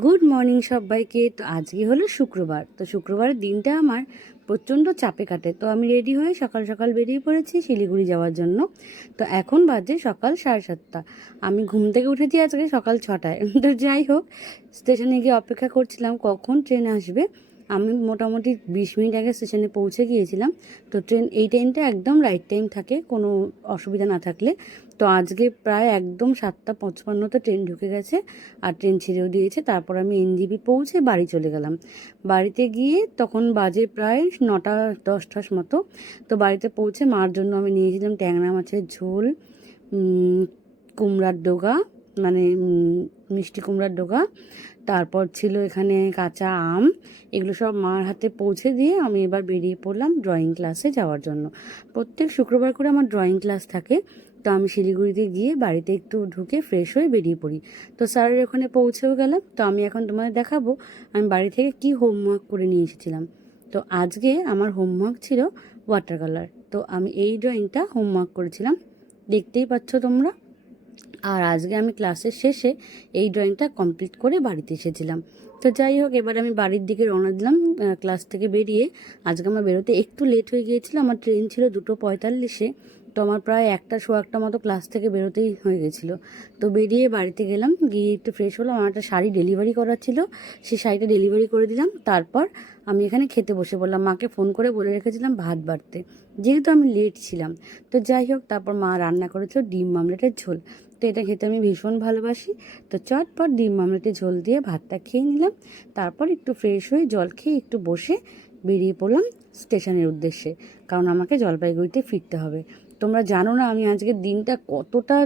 Good morning সবাইকে। তো আজকে হলো শুক্রবার। তো শুক্রবারের দিনটা আমার প্রচণ্ড চাপে কাটে। তো আমি রেডি হয়ে সকাল সকাল বেরিয়ে পড়েছি শিলিগুড়ি যাওয়ার জন্য। তো এখন বাজে সকাল 7:30। আমি ঘুম থেকে উঠেছি আজকে সকাল 6টায়। তো যাই হোক, স্টেশনে গিয়ে অপেক্ষা করছিলাম কখন ট্রেন আসবে। আমি মোটামুটি 20 মিনিট আগে স্টেশনে পৌঁছে গিয়েছিলাম। তো এই ট্রেনটা একদম রাইট টাইম থাকে, কোনো অসুবিধা না থাকলে। তো আজকে প্রায় একদম 7:55 ট্রেন ঢুকে গেছে আর ট্রেন ছেড়েও দিয়েছে। তারপর আমি এনজিপি পৌঁছে বাড়ি চলে গেলাম। বাড়িতে গিয়ে তখন বাজে প্রায় 9:10 মতো। তো বাড়িতে পৌঁছে মার জন্য আমি নিয়েছিলাম ট্যাংরা মাছের ঝোল, কুমড়ার ডোগা, মানে মিষ্টি কুমড়ার ডোগা। তারপর ছিল এখানে কাঁচা আম। এগুলো সব মার হাতে পৌঁছে দিয়ে আমি এবার বেরিয়ে পড়লাম ড্রয়িং ক্লাসে যাওয়ার জন্য। প্রত্যেক শুক্রবার করে আমার ড্রয়িং ক্লাস থাকে। তো আমি শিলিগুড়িতে গিয়ে বাড়িতে একটু ঢুকে ফ্রেশ হয়ে বেরিয়ে পড়ি। তো স্যারের ওখানে পৌঁছেও গেলাম। তো আমি এখন তোমাদের দেখাবো আমি বাড়ি থেকে কি হোমওয়ার্ক করে নিয়ে এসেছিলাম। তো আজকে আমার হোমওয়ার্ক ছিল ওয়াটার কালার। তো আমি এই ড্রয়িংটা হোমওয়ার্ক করেছিলাম, দেখতেই পাচ্ছ তোমরা। আর আজকে আমি ক্লাসের শেষে এই ড্রয়িংটা কমপ্লিট করে বাড়িতে এসেছিলাম। তো যাই হোক, এবার আমি বাড়ির দিকে রওনা দিলাম ক্লাস থেকে বেরিয়ে। আজকে আমার বেরোতে একটু লেট হয়ে গিয়েছিল, আমার ট্রেন ছিল 2:45-এ। তো আমার প্রায় 1:15 মতো ক্লাস থেকে বেরোতেই হয়ে গেছিলো। তো বেরিয়ে বাড়িতে গেলাম, গিয়ে একটু ফ্রেশ হলাম। আমার একটা শাড়ি ডেলিভারি করার ছিল, সেই শাড়িটা ডেলিভারি করে দিলাম। তারপর আমি এখানে খেতে বসে পড়লাম। মাকে ফোন করে বলে রেখেছিলাম ভাত বাড়তে, যেহেতু আমি লেট ছিলাম। তো যাই হোক, তারপর মা রান্না করেছিল ডিম মামলেটের ঝোল। তো এটা খেতে আমি ভীষণ ভালোবাসি। তো চটপট ডিম মামলেটের ঝোল দিয়ে ভাতটা খেয়ে নিলাম। তারপর একটু ফ্রেশ হয়ে জল খেয়ে একটু বসে বেরিয়ে পড়লাম স্টেশনের উদ্দেশ্যে, কারণ আমাকে জলপাইগুড়িতে ফিরতে হবে। তোমরা জানো না আমি আজকের দিনটা কতটা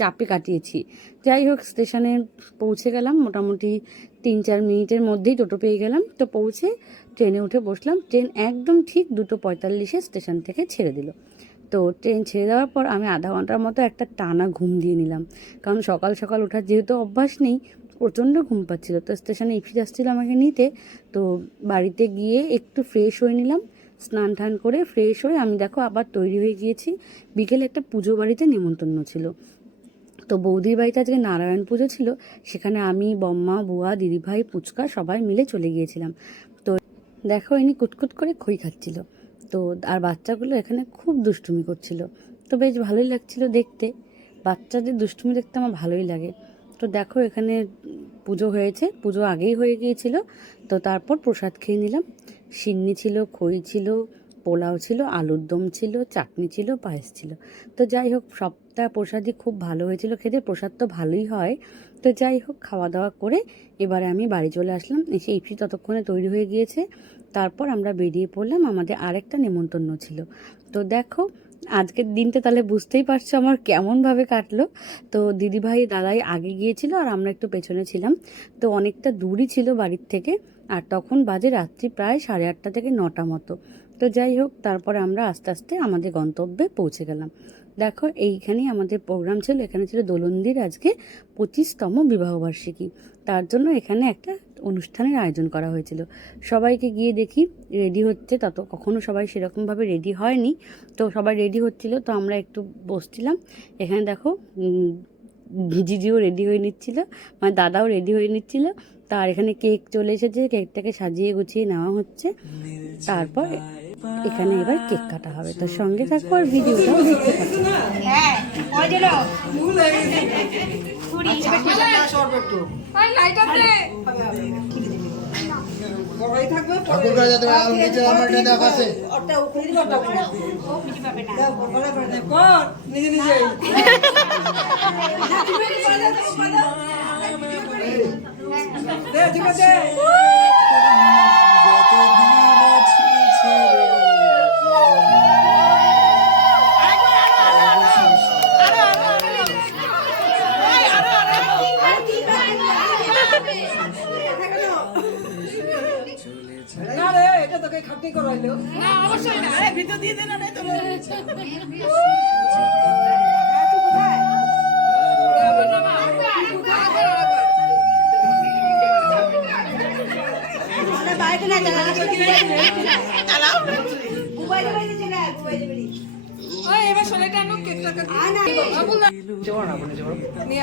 চাপে কাটিয়েছি। যাই হোক, স্টেশনে পৌঁছে গেলাম মোটামুটি 3-4 মিনিটের মধ্যেই টোটো পেয়ে গেলাম। তো পৌঁছে ট্রেনে উঠে বসলাম। ট্রেন একদম ঠিক 2:45-এ স্টেশন থেকে ছেড়ে দিল। তো ট্রেন ছেড়ে দেওয়ার পর আমি আধা ঘন্টার মতো একটা টানা ঘুম দিয়ে নিলাম, কারণ সকাল সকাল ওঠার যেহেতু অভ্যাস নেই, প্রচণ্ড ঘুম পাচ্ছিল। তো স্টেশনে ইফি আসছিল আমাকে নিতে। তো বাড়িতে গিয়ে একটু ফ্রেশ হয়ে নিলাম, স্নান টান করে ফ্রেশ হয়ে আমি দেখো আবার তৈরি হয়ে গিয়েছি। বিকেলে একটা পুজো বাড়িতে নেমন্তন্ন ছিল। তো বৌদির বাড়িতে আজকে নারায়ণ পুজো ছিল, সেখানে আমি, বম্মা, বুয়া, দিদিভাই, পুচকা সবাই মিলে চলে গিয়েছিলাম। তো দেখো ইনি কুটকুট করে খই খাচ্ছিল। তো আর বাচ্চাগুলো এখানে খুব দুষ্টুমি করছিল। তো বেশ ভালোই লাগছিল দেখতে। বাচ্চাদের দুষ্টুমি দেখতে আমার ভালোই লাগে। তো দেখো এখানে পুজো হয়েছে, পুজো আগেই হয়ে গিয়েছিল। তো তারপর প্রসাদ খেয়ে নিলাম। সিন্নি ছিল, খই ছিল, পোলাও ছিল, আলুর দম ছিল, চাটনি ছিল, পায়েস ছিল। তো যাই হোক, সবটা প্রসাদই খুব ভালো হয়েছিল খেতে। প্রসাদ তো ভালোই হয়। তো যাই হোক, খাওয়া দাওয়া করে এবারে আমি বাড়ি চলে আসলাম। এসে ইফি ততক্ষণে তৈরি হয়ে গিয়েছে। তারপর আমরা বেরিয়ে পড়লাম, আমাদের আরেকটা নেমন্তন্ন ছিল। তো দেখো আজকের দিনটা তাহলে বুঝতেই পারছো আমার কেমনভাবে কাটলো। তো দিদিভাই দাদাই আগে গিয়েছিল আর আমরা একটু পেছনে ছিলাম। তো অনেকটা দূরই ছিল বাড়ির থেকে। আর তখন বাজে রাত্রি প্রায় 8:30 থেকে 9টা মতো। তো যাই হোক, তারপরে আমরা আস্তে আস্তে আমাদের গন্তব্যে পৌঁছে গেলাম। দেখো এইখানেই আমাদের প্রোগ্রাম ছিল। এখানে ছিল দোলনদির আজকে 25তম বিবাহবার্ষিকী। তার জন্য এখানে একটা অনুষ্ঠানের আয়োজন করা হয়েছিল। সবাইকে গিয়ে দেখি রেডি হচ্ছে, কখনো সবাই সেরকমভাবে রেডি হয়নি। তো সবাই রেডি হচ্ছিল, তো আমরা একটু বসছিলাম। এখানে দেখো জিজিও রেডি হয়ে নিচ্ছিল, মানে দাদাও রেডি হয়ে নিচ্ছিল। তার এখানে কেক চলে এসেছে, কেকটাকে সাজিয়ে গুছিয়ে নেওয়া হচ্ছে। তারপর এখানে এবার কেক কাটা হবে। তো সঙ্গে থাকো আর ভিডিওটাও দেখতে থাকো।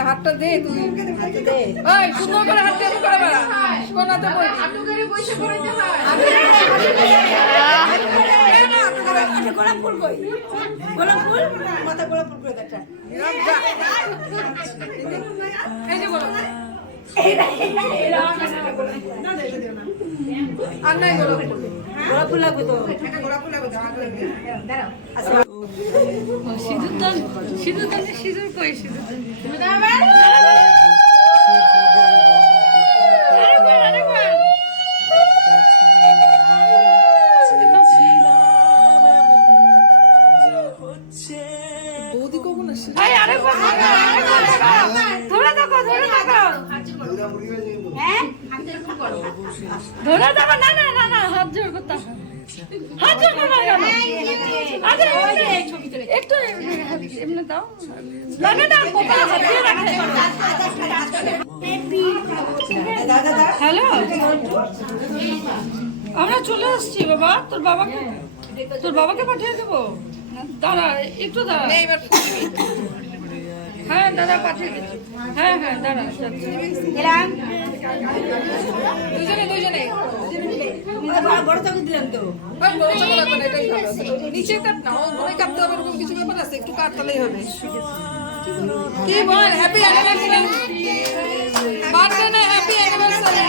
হাতটা দে, তুই সুন্দর করে হাতটা করে বানাতে বলবি আটু করে বসে পড়তে হয় গোলাপ ফুল কই গোলাপ ফুল মাথা গোলাপ ফুল করে দেখা এই যে বলো আর নাই গোলাপ ফুল লাগবে তো এটা গোলাপ ফুল লাগবে দাঁড়াও সিঁদুর কই সিঁদুর তুমি দাঁড়াবে বৌদি কখন আসে ধরে থাকো হ্যাঁ ধরে থাকো না হাত জোর করতে হাত জোর করবা একটু এমনি দাও লাগে না কপালে হাত দিয়ে রাখে হ্যালো আমরা চলে আসছি বাবা তোর বাবাকে পাঠিয়ে দেবো দাঁড়া একটু দাঁড়া হ্যাঁ দাদা পাঠিয়ে দিচ্ছি হ্যাঁ দাঁড়া দুজনে বড় চাকু দিলাম তো নিচে কাট না ওই কাটতে হবে এরকম কিছু ব্যাপার আছে একটু কাটলেই হবে কি বল হ্যাপি অ্যানিভার্সারি বার্থডে না হ্যাপি অ্যানিভার্সারি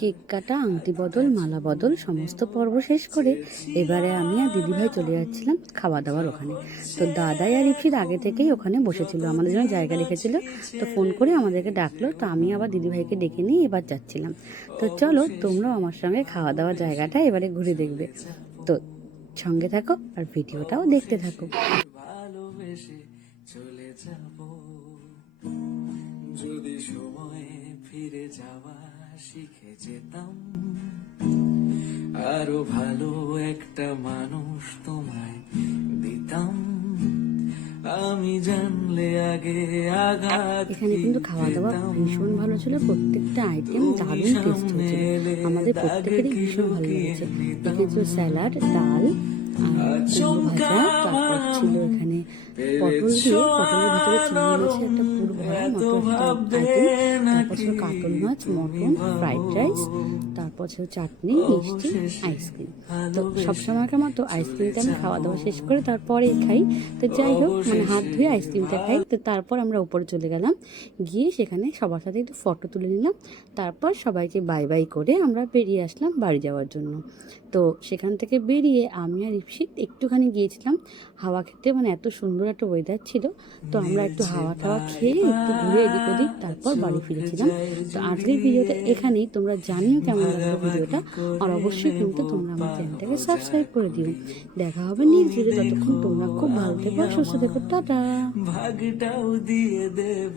কেক কাটা, আংটি বদল, মালা বদল সমস্ত পর্ব শেষ করে এবারে আমি আর দিদিভাই চলে যাচ্ছিলাম খাওয়া দাওয়ার ওখানে। তো দাদাই আর ইপসিত আগে থেকেই ওখানে বসেছিল, আমাদের জন্য জায়গা রেখেছিল। তো ফোন করে আমাদেরকে ডাকলো, তো আমি আবার দিদিভাইকে ডেকে নিয়ে এবার যাচ্ছিলাম। তো চলো তোমরাও আমার সঙ্গে খাওয়া দাওয়ার জায়গাটা এবারে ঘুরে দেখবে। তো সঙ্গে থাকো আর ভিডিওটাও দেখতে থাকো। চলে যাব যদি সময় ফিরে যাওয়া শিখে যেতাম, আরো ভালো একটা মানুষ তোমায় দিতাম, আমি জানলে আগে আঘাত। এখানে কিন্তু খাওয়া দাওয়া ভীষণ ভালো ছিল, প্রত্যেকটা আইটেম দারুণ টেস্ট হয়েছিল, আমাদের প্রত্যেকেরই ভীষণ ভালো লেগেছে। এখানে ছিল স্যালাড, ডাল, ভাজা, তারপর ছিল এখানে পটল দিয়ে, পটলের ভিতরে চিংড়ি মাছের একটা পুর ভরা মতো একটা আইটেম, তারপর ছিল কাতল মাছ, মটন, ফ্রাইড রাইস, তারপর ছিল চাটনি, মিষ্টি, আইসক্রিম। তো সবসময়কার মতো আইসক্রিমটা আমি খাওয়া দাওয়া শেষ করে তারপরেই খাই। তো যাই হোক, মানে হাত ধুয়ে আইসক্রিমটা খাই। তো তারপর আমরা উপরে চলে গেলাম, গিয়ে সেখানে সবার সাথে একটু ফটো তুলে নিলাম। তারপর সবাইকে বাই বাই করে আমরা বেরিয়ে আসলাম বাড়ি যাওয়ার জন্য। তো সেখান থেকে বেরিয়ে আমি আর ইপসিত একটুখানি গিয়েছিলাম হাওয়া খেতে, মানে এত সুন্দর একটা ওয়েদার ছিল। তো আমরা একটু হাওয়া টাওয়া খেয়ে একটু ঘুরে এদিক ওদিক তারপর বাড়ি ফিরেছিলাম। তো আজকের ভিডিওটা এখানেই, তোমরা জানিও কেমন লাগলো ভিডিওটা, আর অবশ্যই কিন্তু তোমরা আমার চ্যানেলটাকে সাবস্ক্রাইব করে দিও। দেখা হবে নেক্সট ভিডিও, ততক্ষণ তোমরা খুব ভালো থেকো, সুস্থ থেকো, টাটা। ভাগটাও দিয়ে দেব।